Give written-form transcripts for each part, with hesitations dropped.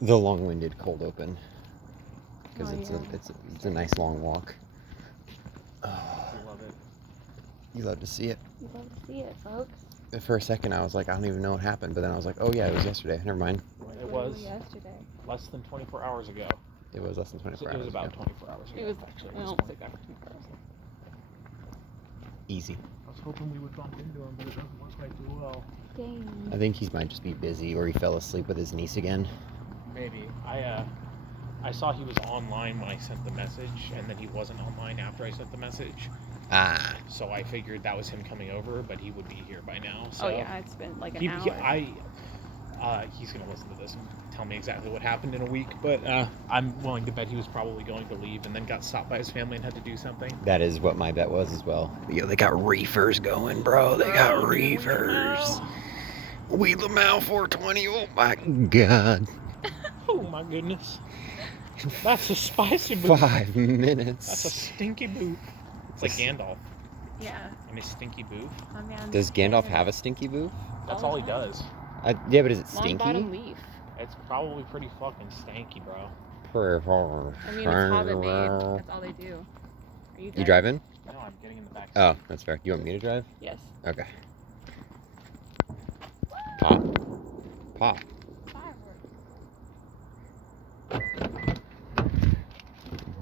the long-winded cold open. Because Oh, it's a nice long walk. I love it. You love to see it. You love to see it, folks. For a second, I was like, I don't even know what happened. But then I was like, oh, yeah, it was yesterday. Never mind. It was yesterday. less than 24 hours ago. It was less than 24 hours It was about ago. 24 hours ago. It was actually almost exactly 24 hours. Easy. I was hoping we would bump into him, but it doesn't look quite too well. Dang. I think he might just be busy, or he fell asleep with his niece again. Maybe. I saw he was online when I sent the message, and then he wasn't online after I sent the message. Ah. So I figured that was him coming over, but he would be here by now. So Oh yeah, it's been like an hour. He's gonna listen to this and tell me exactly what happened in a week. But I'm willing to bet he was probably going to leave and then got stopped by his family and had to do something. That is what my bet was as well. Yo, they got reefers going, bro. They got reefers. Weed them out 420. Oh my god. Oh my goodness. That's a spicy booth. 5 minutes. That's a stinky booth. It's like Gandalf Yeah. and his stinky booth. Oh, man. Does Gandalf have a stinky booth? That's all he does. Yeah, but is it Long stinky? bottom leaf. It's probably pretty fucking stanky, bro. I mean, it's Hobbit made. That's all they do. Are You driving? No, I'm getting in the back seat. Oh, that's fair. You want me to drive? Yes. Okay. Pop. Pop.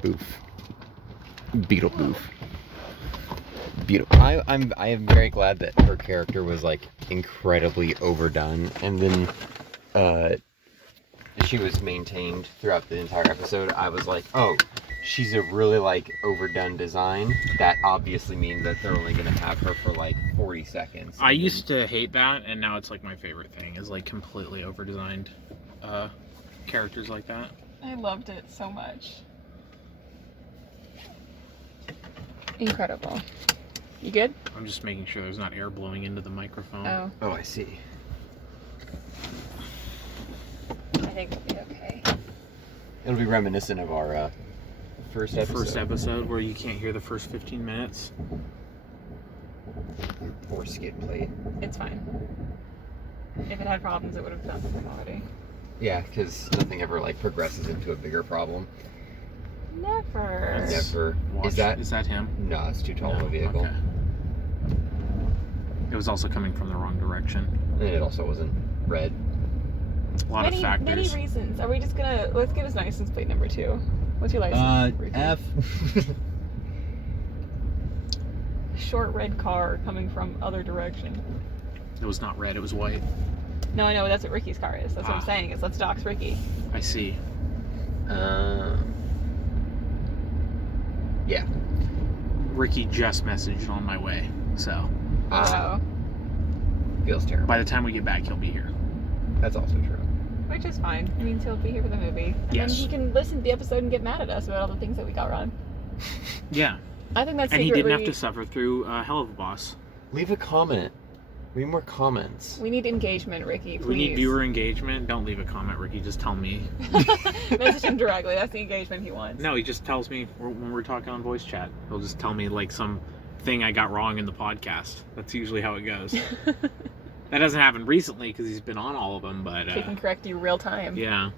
Boof. Beetle boof. Beautiful. I am very glad that her character was like incredibly overdone, and then she was maintained throughout the entire episode. I was like, oh, she's a really like overdone design. That obviously means that they're only gonna have her for like 40 seconds. I used to hate that, and now it's like my favorite thing is like completely overdesigned characters like that. I loved it so much. Incredible. You good? I'm just making sure there's not air blowing into the microphone. Oh, Oh, I see. I think we'll be okay. It'll be reminiscent of our first episode. First episode where you can't hear the first 15 minutes. Poor skid plate. It's fine. If it had problems, it would have done them already. Yeah, because nothing ever like progresses into a bigger problem. Never. Never. Watch. Is that him? No, it's too tall of a vehicle. Okay. It was also coming from the wrong direction. And it also wasn't red. A lot of factors. Many reasons. Are we just gonna let's get his license plate number 2? What's your license? Ricky? F. Short red car coming from other direction. It was not red, it was white. No, I know that's what Ricky's car is. That's what I'm saying. Is let's dox Ricky. I see. Yeah. Ricky just messaged on my way, so Feels terrible. by the time we get back, he'll be here. That's also true. Which is fine. It means he'll be here for the movie. And Yes. then he can listen to the episode and get mad at us about all the things that we got wrong. Yeah, I think that's and he secretly... didn't have to suffer through Hell of a Boss. Leave a comment. We need more comments. We need engagement, Ricky, please. We need viewer engagement. Don't leave a comment, Ricky. Just tell me. Message him directly. That's the engagement he wants. No, he just tells me when we're talking on voice chat. He'll just tell me like some thing I got wrong in the podcast. That's usually how it goes. That hasn't happened recently because he's been on all of them, but He can correct you real time. yeah.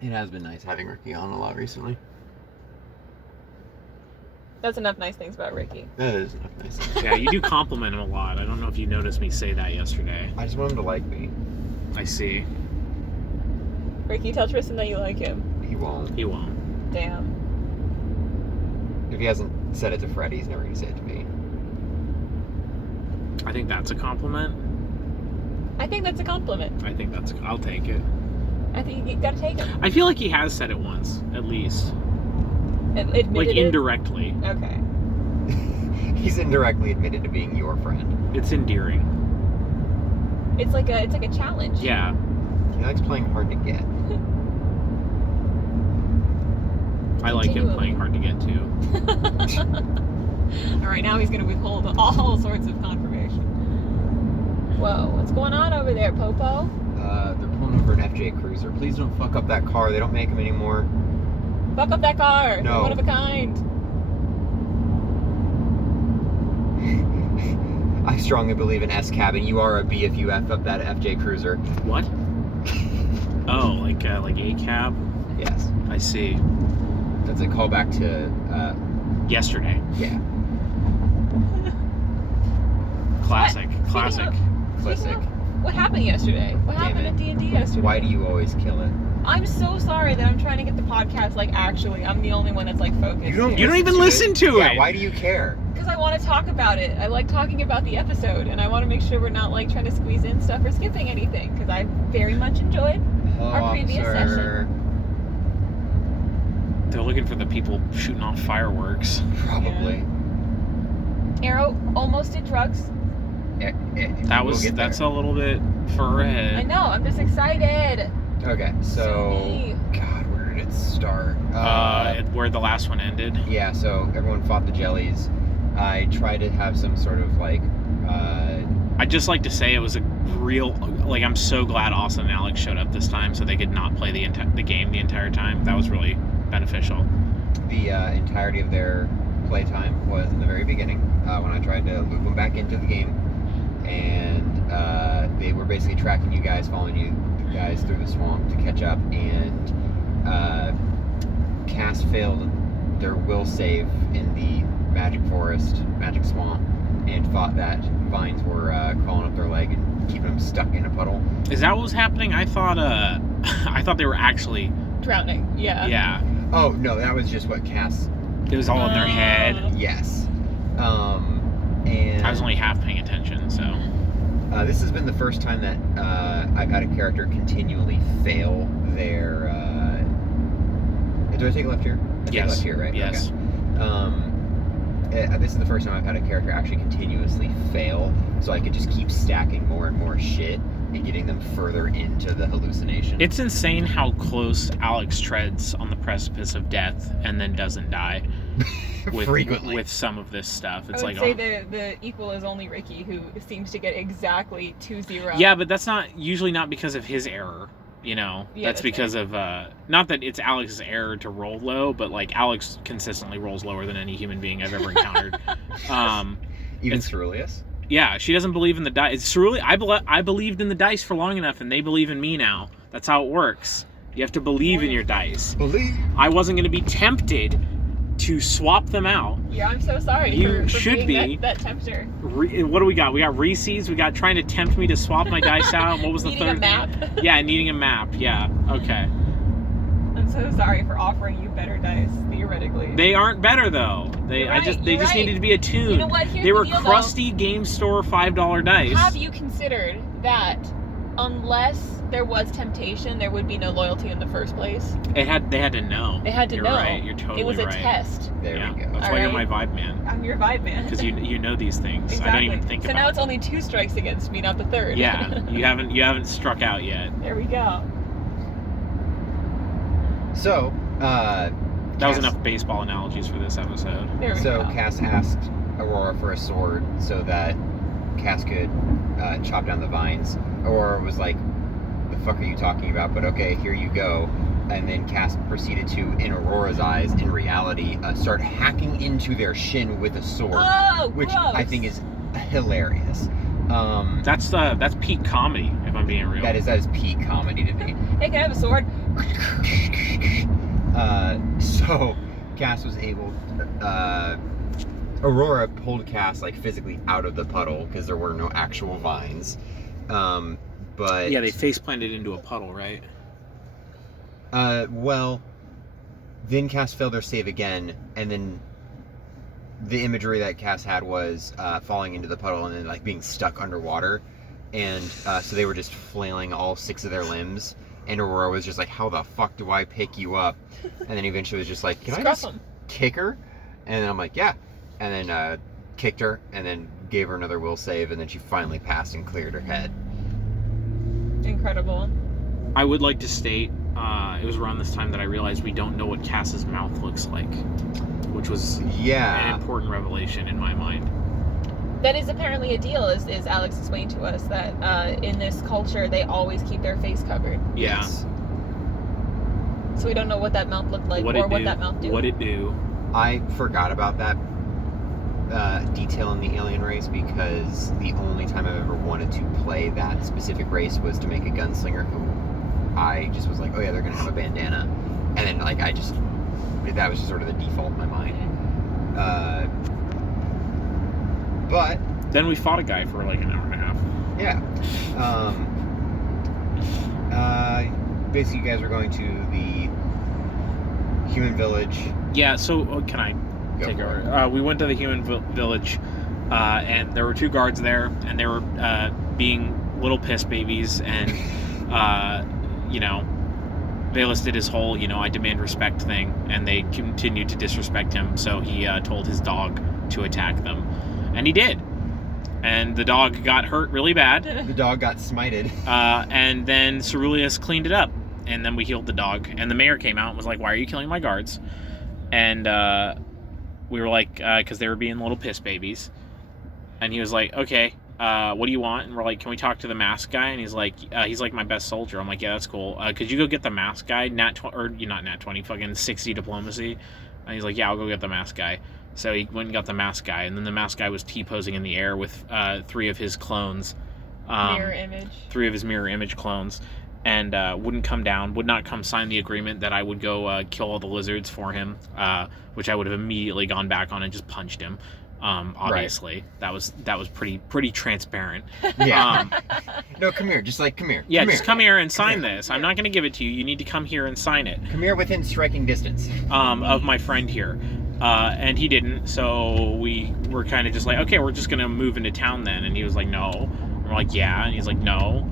It has been nice having Ricky on a lot recently. That's enough nice things about Ricky. That is enough nice. Yeah, you do compliment him a lot. I don't know if you noticed me say that yesterday. I just want him to like me. I see. Ricky, tell Tristan that you like him. He won't. He won't. Damn. If he hasn't said it to Freddie, he's never going to say it to me. I think that's a compliment. I think that's a compliment. I think that's... I'll take it. I think you gotta take it. I feel like he has said it once, at least. Admitted Like, it? indirectly. Okay. He's indirectly admitted to being your friend. It's endearing. It's like a challenge. Yeah. He likes playing hard to get. I like him playing hard to get, too. Alright, now he's gonna withhold all sorts of confirmation. Whoa, what's going on over there, Popo? They're pulling over an FJ Cruiser. Please don't fuck up that car. They don't make them anymore. Fuck up that car! No. You're one of a kind. I strongly believe in S cabin. You are a B if you F up that FJ Cruiser. What? Oh, like A cab. Yes. I see. That's a callback to Yesterday. yeah. Classic. What? Classic. Classic. What happened yesterday? What Damn happened it. at D&D yesterday? Why do you always kill it? I'm so sorry that I'm trying to get the podcast, like, actually, I'm the only one that's, like, focused. You don't even listen to Yeah, it. why do you care? Because I want to talk about it. I like talking about the episode, and I want to make sure we're not, like, trying to squeeze in stuff or skipping anything, because I very much enjoyed our previous session. They're looking for the people shooting off fireworks. Probably. Arrow almost did drugs. That's a little bit far ahead. I know, I'm just excited. Okay, so Sue me. God, where did it start? Where the last one ended. Yeah, so everyone fought the jellies. I tried to have some sort of like I'd just like to say it was a real, like, I'm so glad Austin and Alex showed up this time so they could not play the game the entire time. That was really beneficial. the entirety of their playtime was in the very beginning when I tried to loop them back into the game, and they were basically tracking you guys, following you guys through the swamp to catch up, and Cass failed their will save in the magic forest, magic swamp, and thought that vines were crawling up their leg and keeping them stuck in a puddle. Is that what was happening? I thought I thought they were actually Drowning, yeah. Yeah. Oh no, that was just what Cass. It was all in their head. Yes. And I was only half paying attention, so. This has been the first time that I've had a character continually fail their. Do I take a left here? I take a left here, right? Yes. Okay. This is the first time I've had a character actually continuously fail, so I could just keep stacking more and more shit and getting them further into the hallucination. It's insane how close Alex treads on the precipice of death and then doesn't die. Frequently. With some of this stuff. It's I would like, say the equal is only Ricky, who seems to get exactly 2-0. yeah, but that's usually not because of his error, you know? Yeah, that's because of, not that it's Alex's error to roll low, but like Alex consistently rolls lower than any human being I've ever encountered. Even Ceruleus? Yeah, she doesn't believe in the dice. It's really, I believed in the dice for long enough, and they believe in me now. That's how it works. You have to believe in your dice. Believe. I wasn't going to be tempted to swap them out. Yeah, I'm so sorry You for should being be. that tempter. What do we got? We got Reese's. We got trying to tempt me to swap my dice out. What was the Needing third a map. thing? Yeah, needing a map. Yeah. Okay. I'm so sorry for offering you better dice, theoretically. They aren't better though. They You're right, just you're right. needed to be attuned. You know what? Here's They were the deal, crusty game store $5 dice. Have you considered that unless there was temptation, there would be no loyalty in the first place? They had to know. They had to You're know. right. You're totally right. It was a test. There Yeah, we go. that's All why you're right. my vibe man. I'm your vibe man. Because you know these things. Exactly. I don't even think so about now it's them. only 2 strikes against me, not the third. Yeah, you haven't struck out yet. There we go. So, That was Cass- enough baseball analogies for this episode. There we So go. Cass asked Aurora for a sword so that Cass could chop down the vines. Aurora was like, "The fuck are you talking about?" But okay, here you go. And then Cass proceeded to, in Aurora's eyes, in reality, start hacking into their shin with a sword, Oh, which gross. I think is hilarious. That's peak comedy, if I'm being real. That is peak comedy to me. Hey, can I have a sword? So Cass was able. Aurora pulled Cass like physically out of the puddle because there were no actual vines. But Yeah, they face planted into a puddle, right? well, then Cass failed their save again, and then the imagery that Cass had was falling into the puddle and then like being stuck underwater, and so they were just flailing all 6 of their limbs. And Aurora was just like, "How the fuck do I pick you up?" And then eventually was just like, "Can I Scruff just 'em. kick her?" And then I'm like, "Yeah." And then kicked her, and then gave her another will save, and then she finally passed and cleared her head. Incredible. I would like to state, it was around this time that I realized we don't know what Cass's mouth looks like, which was an Yeah. important revelation in my mind. That is apparently a deal, as Alex explained to us, that in this culture, they always keep their face covered. Yeah. Yes. So we don't know what that mouth looked like What or what that mouth do. What it do. I forgot about that detail in the alien race because the only time I've ever wanted to play that specific race was to make a gunslinger who I just was like, oh yeah, they're gonna have a bandana, and then like that was just sort of the default in my mind. But then we fought a guy for like an hour and a half. Yeah. Basically, you guys were going to the human village. Yeah. So can I take over? We went to the human village, and there were 2 guards there, and they were being little piss babies, and Bayless did his whole, I demand respect thing, and they continued to disrespect him, so he told his dog to attack them, and he did. And the dog got hurt really bad. The dog got smited. And then Ceruleus cleaned it up, and then we healed the dog, and the mayor came out and was like, why are you killing my guards? And we were like, because they were being little piss babies. And he was like, okay, what do you want? And we're like, can we talk to the mask guy? And he's like my best soldier. I'm like, yeah, that's cool. Could you go get the mask guy? Not nat 20, fucking 60 diplomacy. And he's like, yeah, I'll go get the mask guy. So he went and got the mask guy, and then the mask guy was T-posing in the air with 3 of his clones. Mirror image. 3 of his mirror image clones. And would not come sign the agreement that I would go kill all the lizards for him, which I would have immediately gone back on and just punched him. Obviously, right. that was pretty transparent. Yeah. No, come here. Come here. Yeah, come here and sign this. I'm not going to give it to you. You need to come here and sign it. Come here within striking distance. Of my friend here. And he didn't, so we were kind of just like, okay, we're just going to move into town then. And he was like, no. And we're like, yeah. And he's like, no.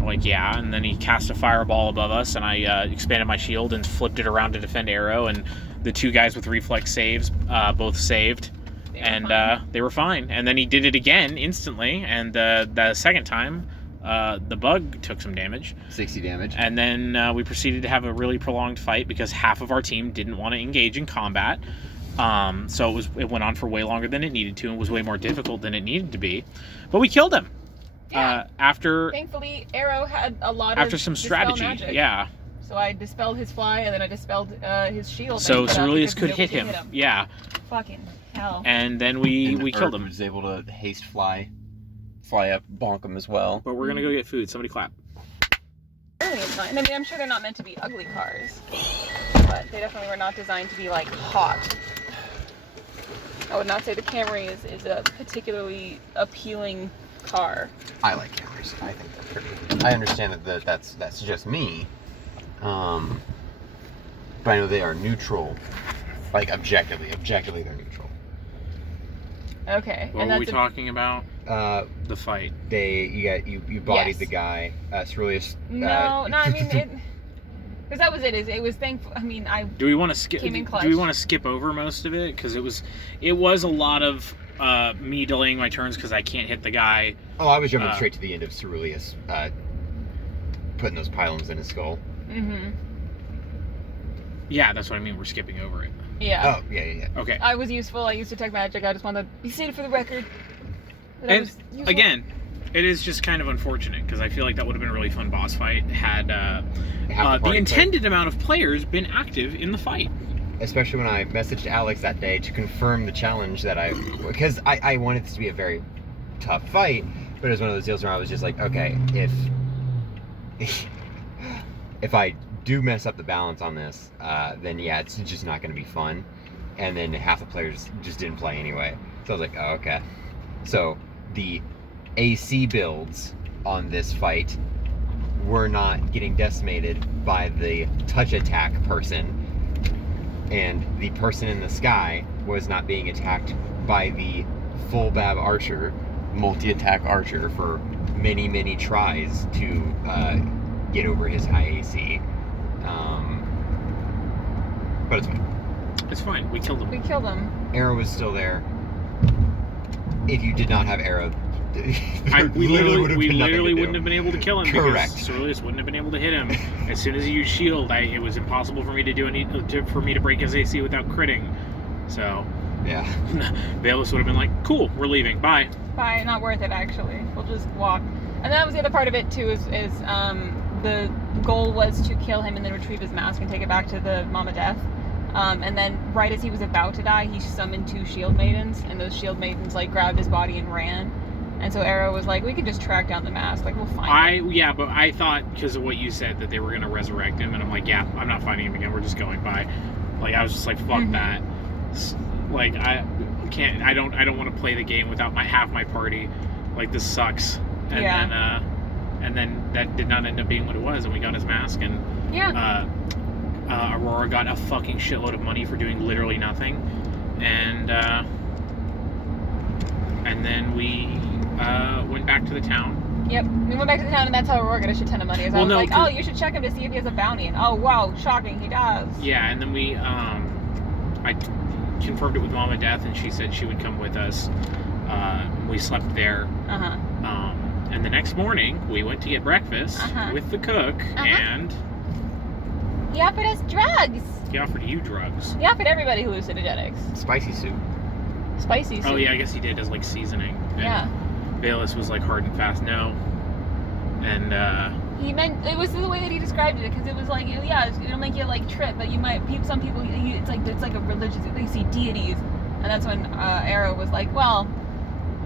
We're like, yeah. And then he cast a fireball above us, and I expanded my shield and flipped it around to defend arrow, and the 2 guys with reflex saves both saved. They were fine. And then he did it again instantly, and the second time, the bug took some damage. 60 damage. And then we proceeded to have a really prolonged fight because half of our team didn't want to engage in combat. So it went on for way longer than it needed to, and was way more difficult than it needed to be. But we killed him. Yeah. After thankfully, Arrow had a lot after of some strategy. magic. Yeah. So I dispelled his fly, and then I dispelled his shield. So Ceruleus could hit him. Yeah. Fucking hell. And then we killed him. Was able to haste fly up, bonk him as well. But we're gonna go get food. Somebody clap. Really fine. I mean, I'm sure they're not meant to be ugly cars, but they definitely were not designed to be like hot. I would not say the Camry is a particularly appealing car. I like Camrys. I think they're pretty. I understand that that's just me. But I know they are neutral. Like objectively they're neutral. Okay. What were we talking about? The fight. You bodied the guy. Ceruleus. I mean it. Because that was it. It was thankful. I mean, Do we want to skip? Came in clutch. Do we want to skip over most of it? Because it was a lot of me delaying my turns because I can't hit the guy. Oh, I was jumping straight to the end of Ceruleus, putting those pylons in his skull. Mm-hmm. Yeah, that's what I mean. We're skipping over it. Yeah. Oh, yeah. Okay. I was useful. I used Detect Magic. I just want to be stated for the record. And again, it is just kind of unfortunate because I feel like that would have been a really fun boss fight had the intended amount of players been active in the fight. Especially when I messaged Alex that day to confirm the challenge because I wanted this to be a very tough fight, but it was one of those deals where I was just like, okay, if I do mess up the balance on this, then yeah, it's just not going to be fun. And then half the players just didn't play anyway. So I was like, oh, okay. So the AC builds on this fight were not getting decimated by the touch attack person, and the person in the sky was not being attacked by the full bab archer, multi-attack archer for many tries to get over his high AC. But it's fine. It's fine. We killed him. We killed him. Arrow was still there. If you did not have Arrow, we literally wouldn't have been able to kill him. Correct. Because Ceruleus wouldn't have been able to hit him. As soon as he used shield, it was impossible for me to break his AC without critting. So yeah, Bayless would have been like, "Cool, we're leaving. Bye." Bye. Not worth it. Actually, we'll just walk. And that was the other part of it too. Is the goal was to kill him and then retrieve his mask and take it back to the Mama Death. And then right as he was about to die, he summoned 2 shield maidens, and those shield maidens like grabbed his body and ran. And so Arrow was like, we could just track down the mask, like we'll find him. Yeah, but I thought because of what you said that they were gonna resurrect him, and I'm like, yeah, I'm not finding him again. We're just going by. Like I was just like, fuck that. Like I don't want to play the game without half my party. Like this sucks. And then that did not end up being what it was, and we got his mask, and Aurora got a fucking shitload of money for doing literally nothing, and then we went back to the town. Yep, we went back to the town, and that's how Aurora got a shit ton of money. I was like, oh, you should check him to see if he has a bounty, and oh wow, shocking, he does. Yeah, and then I confirmed it with Mama Death, and she said she would come with us. We slept there. And the next morning, we went to get breakfast with the cook, and he offered us drugs. He offered you drugs. He offered everybody hallucinogenics. Spicy soup. Spicy soup. Oh yeah, I guess he did as like seasoning. And yeah. Bayless was like hard and fast no. And he meant it was the way that he described it, because it was like, yeah, it'll make you like trip, but you might some people it's like a religious, they see deities, and that's when Arrow was like, well,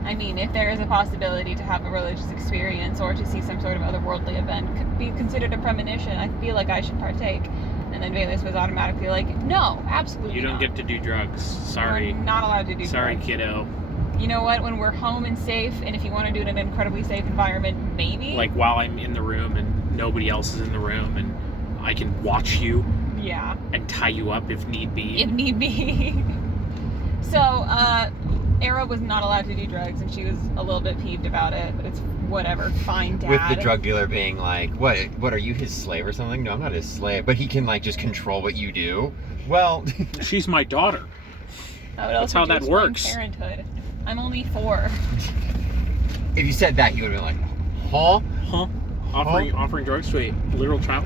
I mean, if there is a possibility to have a religious experience or to see some sort of otherworldly event, could be considered a premonition, I feel like I should partake. And then Bayless was automatically like, no, absolutely you don't get to do drugs. Sorry. You're not allowed to do drugs. Sorry, kiddo. You know what? When we're home and safe, and if you want to do it in an incredibly safe environment, maybe. Like while I'm in the room and nobody else is in the room, and I can watch you. Yeah. And tie you up if need be. If need be. So, Arrow was not allowed to do drugs, and she was a little bit peeved about it, but it's whatever. Fine, Dad. With the drug dealer being like, what are you, his slave or something? No, I'm not his slave. But he can like just control what you do. Well, she's my daughter. That's how that works. Parenthood. I'm only 4. If you said that, you would have been like, huh? Offering drugs to a literal child?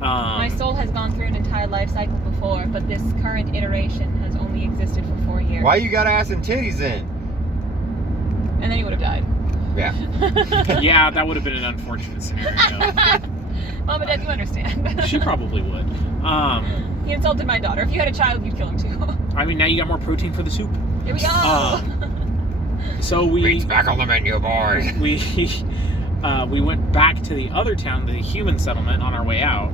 My soul has gone through an entire life cycle before, but this current iteration has only existed for 4 years. Why you got ass and titties in? And then he would have died. Yeah. Yeah, that would have been an unfortunate scenario. Mom and Dad, you understand. She probably would. He insulted my daughter. If you had a child, you'd kill him too. I mean, now you got more protein for the soup. Here we go. So we... Meat's back on the menu, boys. We went back to the other town, the human settlement, on our way out.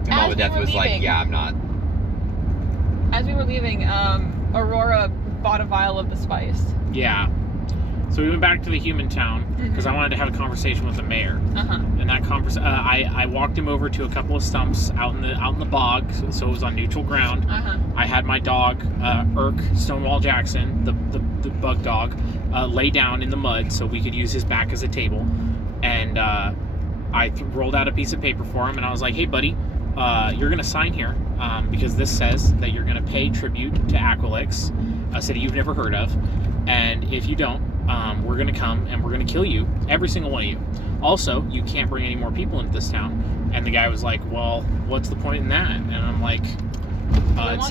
And Mama Death was like, yeah, I'm not. As we were leaving, Aurora bought a vial of the spice. Yeah. So we went back to the human town because I wanted to have a conversation with the mayor. And that I walked him over to a couple of stumps out in the bog, so it was on neutral ground. I had my dog, Irk Stonewall Jackson, the bug dog, lay down in the mud so we could use his back as a table. And I rolled out a piece of paper for him, and I was like, hey, buddy, you're going to sign here because this says that you're going to pay tribute to Aquilix, a city you've never heard of. And if you don't, we're going to come and we're going to kill you, every single one of you. Also, you can't bring any more people into this town. And the guy was like, well, what's the point in that? And I'm like,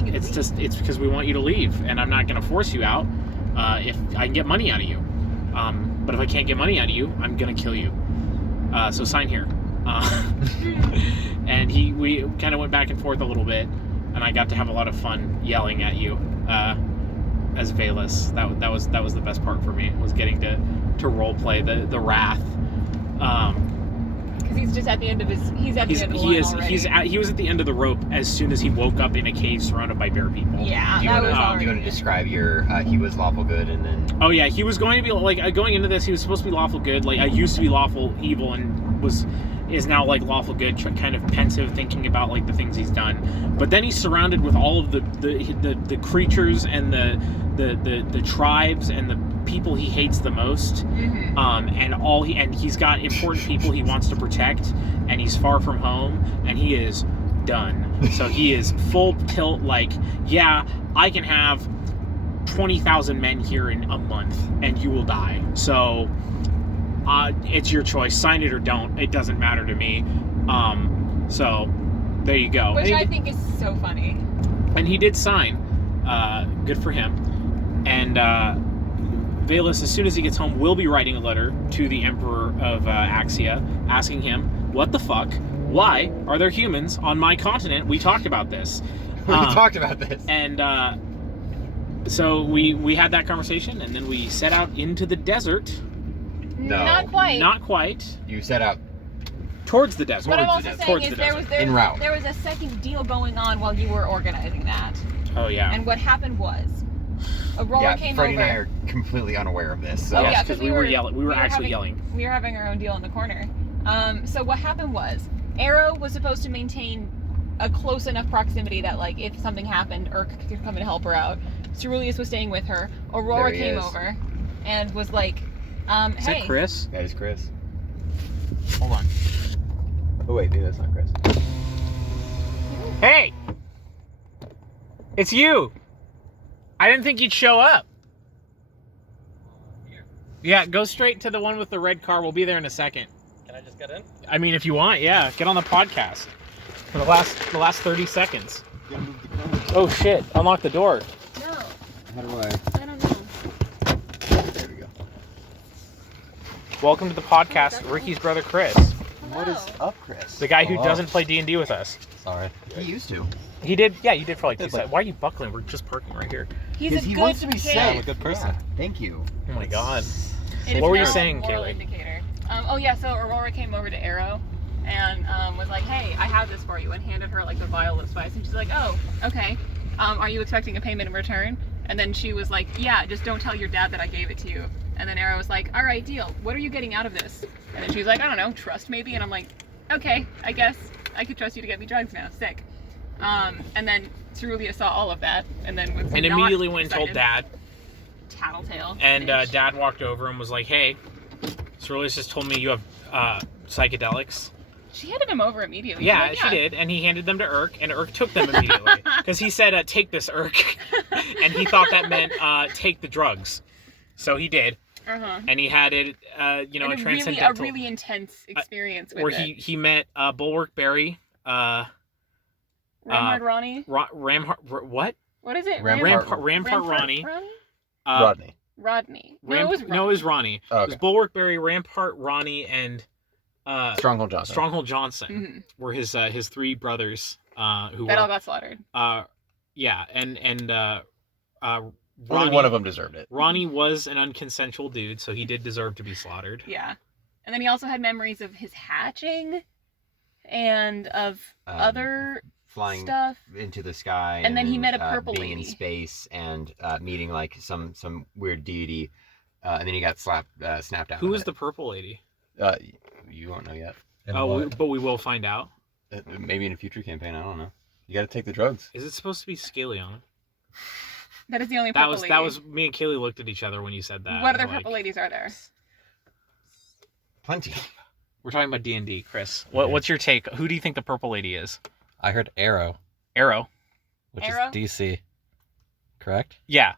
it's because we want you to leave, and I'm not going to force you out if I can get money out of you. But if I can't get money out of you, I'm going to kill you. So sign here. And we kind of went back and forth a little bit, and I got to have a lot of fun yelling at you as Bayless. That was the best part for me, was getting to role play the wrath. Because he's just at the end of he was at the end of the rope as soon as he woke up in a cave surrounded by bear people. Yeah, do you want to describe your he was lawful good, and then oh yeah, he was going to be like going into this, he was supposed to be lawful good. Like I used to be lawful evil and is now like lawful good, kind of pensive, thinking about like the things he's done. But then he's surrounded with all of the creatures and the tribes and the people he hates the most, and he's got important people he wants to protect, and he's far from home, and he is done. So he is full tilt, like, yeah, I can have 20,000 men here in a month and you will die, so it's your choice, sign it or don't, it doesn't matter to me. So there you go. Which I think is so funny. And he did sign. Good for him. And Bayless, as soon as he gets home, will be writing a letter to the Emperor of Axia, asking him, what the fuck? Why are there humans on my continent? We talked about this. We talked about this. And so we had that conversation, and then we set out into the desert. No. Not quite. Not quite. You set out Towards the desert. What I'm Towards also the saying desert. is there was En route. there was a second deal going on while you were organizing that. Oh, yeah. And what happened was, Aurora came Freddie over. and I are completely unaware of this. So. Oh, Yes, yeah, because 'cause we were yelling. We were actually having, yelling. We were having our own deal in the corner. So what happened was, Arrow was supposed to maintain a close enough proximity that, like, if something happened, Urk could come and help her out. Ceruleus was staying with her. Aurora There he came is. over and was like, Is hey. it Chris? That is Chris. Hold on. Oh wait, maybe that's not Chris. Hey! It's you! I didn't think you'd show up. Yeah, go straight to the one with the red car. We'll be there in a second. Can I just get in? I mean, if you want, yeah. Get on the podcast. For the last 30 seconds. You gotta move the camera. Oh, shit. Unlock the door. No, How do I? I don't know. There we go. Welcome to the podcast, Ricky's brother Chris. What is up, Chris? The guy who Hello. doesn't play D&D with us. Sorry. He used to. He did, yeah, you did for like 2 Yeah, but- seconds. Why are you buckling? We're just parking right here. He's a Because he good wants to be kid. safe. I'm a good person. Yeah, thank you. Oh my god. It is What were you now a saying, moral Kaylee? indicator. Oh yeah, so Aurora came over to Arrow and was like, hey, I have this for you, and handed her like the vial of spice, and she's like, oh, okay. Are you expecting a payment in return? And then she was like, yeah, just don't tell your dad that I gave it to you. And then Arrow was like, all right, deal. What are you getting out of this? And then she was like, I don't know, trust maybe. And I'm like, okay, I guess I could trust you to get me drugs now. Sick. And then Ceruleus saw all of that, and then was And not immediately went and told excited. Dad. Tattletale. And bitch. Dad walked over and was like, hey, Ceruleus just told me you have psychedelics. She handed him over immediately. Yeah, She's she like, did. And he handed them to Urk, and Urk took them immediately. Because he said, take this, Urk. And he thought that meant take the drugs. So he did. Uh-huh. And he had it, And a a transcendental... really intense experience with where it. he met Bulwark Berry, Ramhard Ronnie? Ramhart... What? What is it? Rampart Ronnie. Rodney. Rodney. No, it was Ronnie. No, it was Ronnie. Oh, It okay. was Bulwark Berry, Rampart, Ronnie, and Stronghold Johnson. Stronghold Johnson Mhm. were his three brothers who That were all got slaughtered. yeah, and Only Ronnie, one of them deserved it. Ronnie was an unconsensual dude, so he did deserve to be slaughtered. Yeah. And then he also had memories of his hatching and of other Flying stuff. into the sky, And then he met a purple being in lady. space and meeting like some weird deity, and then he got snapped out. Who of was it. the purple lady? You won't know yet. And Oh, what? but we will find out. Maybe in a future campaign. I don't know. You got to take the drugs. Is it supposed to be Scalion? That is the only That purple was lady. that was me and Kaylee looked at each other when you said that. What other like, purple ladies are there? Plenty. We're talking about D&D, Chris. What's your take? Who do you think the purple lady is? I heard Arrow, Arrow. which Arrow? is DC. Correct? Yeah.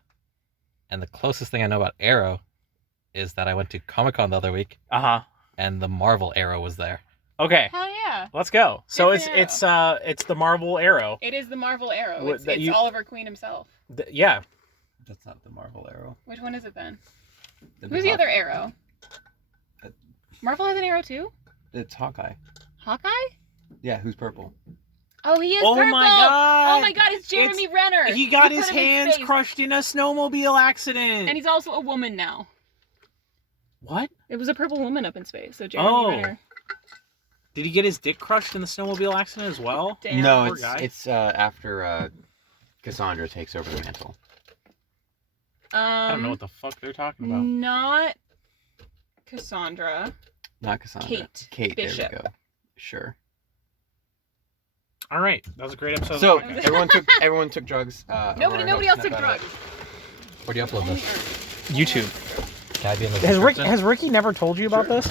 And the closest thing I know about Arrow is that I went to Comic-Con the other week Uh-huh. and the Marvel Arrow was there. Okay. Hell yeah. Let's go. So it's Different it's the Marvel Arrow. It is the Marvel Arrow. What, It's, that it's you- Oliver Queen himself. Yeah. That's not the Marvel Arrow. Which one is it then? That'd Who's be the other Arrow? Uh, Marvel has an arrow too? It's Hawkeye. Hawkeye? Yeah, who's purple? Oh, he is Oh purple! my god. Oh my god, it's Jeremy Renner! He got put his him in hands space. crushed in a snowmobile accident. And he's also a woman now. What? It was a purple woman up in space, so Jeremy Oh. Renner. Did he get his dick crushed in the snowmobile accident as well? Damn. No, Poor guy. it's after Cassandra takes over the mantle. I don't know what the fuck they're talking about. Not Cassandra. Not Cassandra. Kate Bishop. There we go. Sure. All right, that was a great episode. of So the podcast. everyone took drugs. Nobody else took drugs. Where do you upload Only this? Earth. YouTube. Can I be in the Has Ricky never told you about this?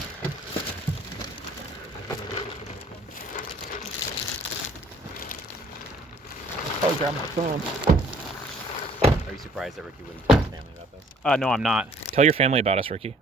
Oh, grab my phone. Are you surprised that Ricky wouldn't tell his family about this? No, I'm not. Tell your family about us, Ricky.